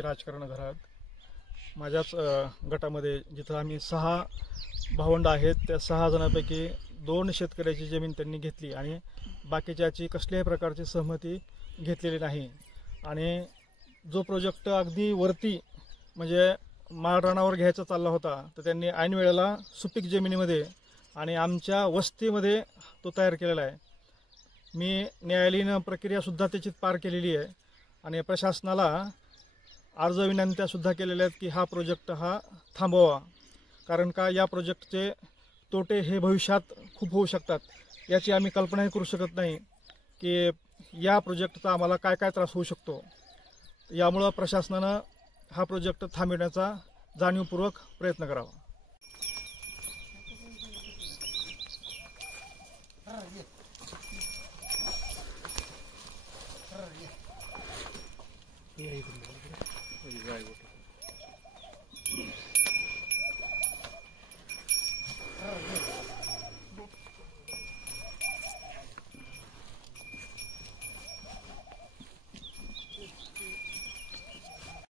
मी राजकारण घरात माझ्याच गटामध्ये जिथं आम्ही 6 भावंड आहेत त्या 6 जणांपैकी 2 शेतकऱ्याची जमीन त्यांनी घेतली आणि बाकीच्याची कसल्याही प्रकारची सहमती घेतलेली नाही। आणि जो प्रोजेक्ट अगदी वरती म्हणजे माळरानावर घ्यायचा चालला होता तर त्यांनी ऐन वेळेला सुपीक जमिनीमध्ये आणि आमच्या वस्तीमध्ये तो तयार केलेला आहे। मी न्यायालयीन प्रक्रियासुद्धा त्याची पार केलेली आहे आणि प्रशासनाला अर्ज विनंत्यासुद्धा केलेल्या आहेत की हा प्रोजेक्ट हा थांबवा, कारण का या प्रोजेक्टचे तोटे हे भविष्यात खूप होऊ शकतात। याची आम्ही कल्पनाही करू शकत नाही की या प्रोजेक्टचा आम्हाला काय काय त्रास होऊ शकतो। यामुळं प्रशासनानं हा प्रोजेक्ट थांबविण्याचा जाणीवपूर्वक प्रयत्न करावा। ये